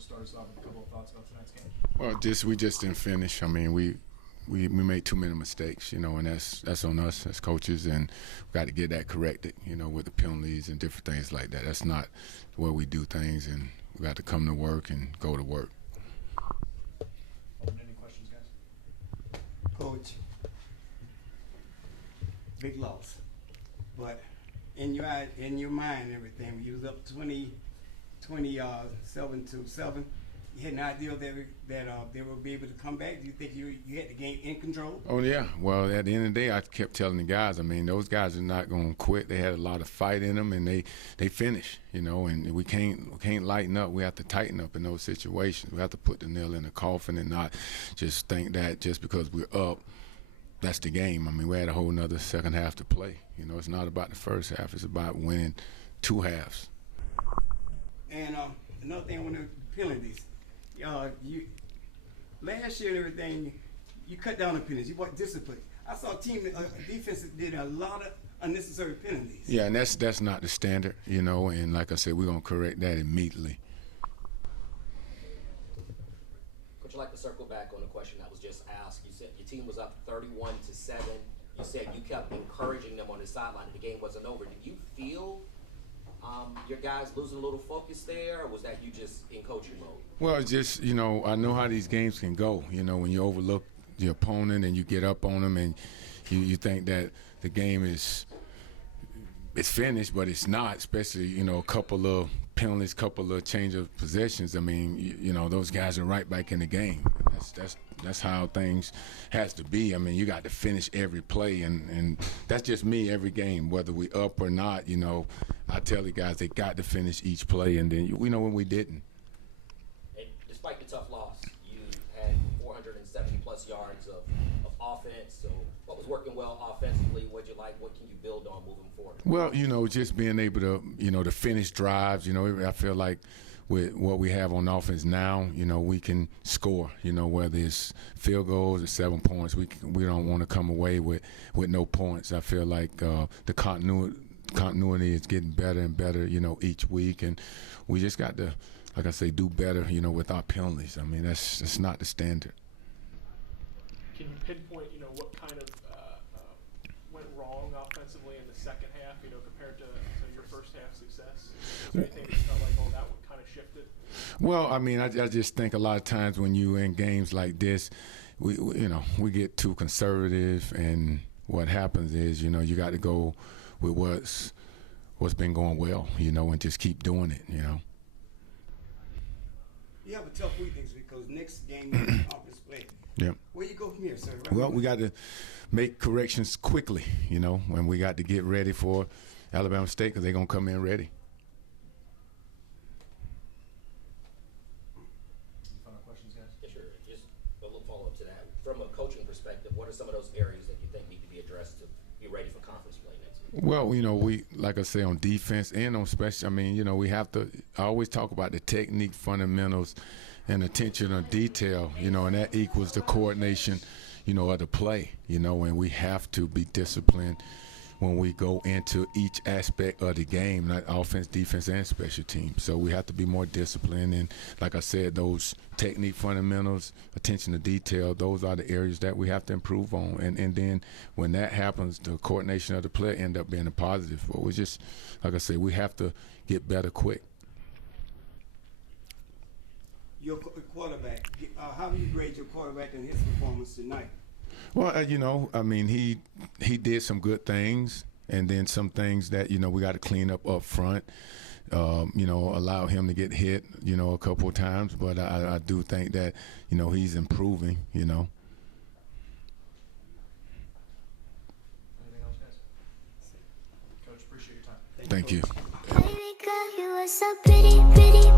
to start us off with a couple of thoughts about tonight's game? Well, we just didn't finish. I mean, we made too many mistakes, and that's on us as coaches, and we got to get that corrected, with the penalties and different things like that. That's not the way we do things, and we got to come to work and go to work. Any questions, guys? Coach, big loss, but in your mind and everything, when you was up 27-7, you had an idea that they would be able to come back. Do you think you had the game in control? Oh yeah. Well, at the end of the day, I kept telling the guys. I mean, those guys are not going to quit. They had a lot of fight in them, and they finished. And we can't lighten up. We have to tighten up in those situations. We have to put the nail in the coffin and not just think that just because we're up, that's the game. I mean, we had a whole nother second half to play. It's not about the first half. It's about winning two halves. And another thing, I want to penalties. You last year and everything, you cut down the penalties. You brought discipline. I saw defense did a lot of unnecessary penalties. Yeah, and that's not the standard, And like I said, we're gonna correct that immediately. Coach, I'd like to circle back on the question that was just asked. You said your team was up 31-7. You said you kept encouraging them on the sideline, and the game wasn't over. Did you feel your guys losing a little focus there, or was that you just in coaching mode? Well, it's just, I know how these games can go. When you overlook your opponent and you get up on them and you think that the game is finished, but it's not, especially, a couple of penalties, couple of change of possessions. I mean, those guys are right back in the game. That's how things has to be. I mean, you got to finish every play, and that's just me every game, whether we up or not. I tell the guys they got to finish each play, and then we know when we didn't. And despite the tough loss, you had 470-plus yards of offense. So what was working well offensively? What you like? What can you build on moving forward? Well, just being able to, to finish drives. I feel like with what we have on offense now, we can score. Whether it's field goals or 7 points, we don't want to come away with no points. I feel like the continuity is getting better and better, each week, and we just got to, like I say, do better, with our penalties. I mean, that's not the standard. Can you pinpoint, what kind of went wrong offensively in the second half, compared to your first half success? Is there anything that felt like, that one kind of shifted? Well, I mean, I just think a lot of times when you're in games like this, we get too conservative, and what happens is, you got to go with what's been going well, and just keep doing it, You have a tough week because next game is conference play. Yeah. Where you go from here, sir? Well, we got to make corrections quickly, and we got to get ready for Alabama State because they're going to come in ready. Any final questions, guys? Yeah, sure. Just a little follow-up to that. From a coaching perspective, what are some of those areas that you think need to be addressed to be ready for conference play next week? Well, we, like I say, on defense and on special, I mean, we have to – I always talk about the technique, fundamentals, and attention to detail, and that equals the coordination, of the play, and we have to be disciplined when we go into each aspect of the game, not offense, defense, and special teams. So we have to be more disciplined, and like I said, those technique fundamentals, attention to detail, those are the areas that we have to improve on. And then when that happens, the coordination of the play end up being a positive. But we just, like I said, we have to get better quick. Your quarterback, how do you grade your quarterback and his performance tonight? Well, I mean, he did some good things, and then some things that, we got to clean up front. Allow him to get hit, a couple of times. But I do think that, he's improving, Anything else, guys? Coach, appreciate your time. Thank you. Baby girl, you are so pretty, pretty,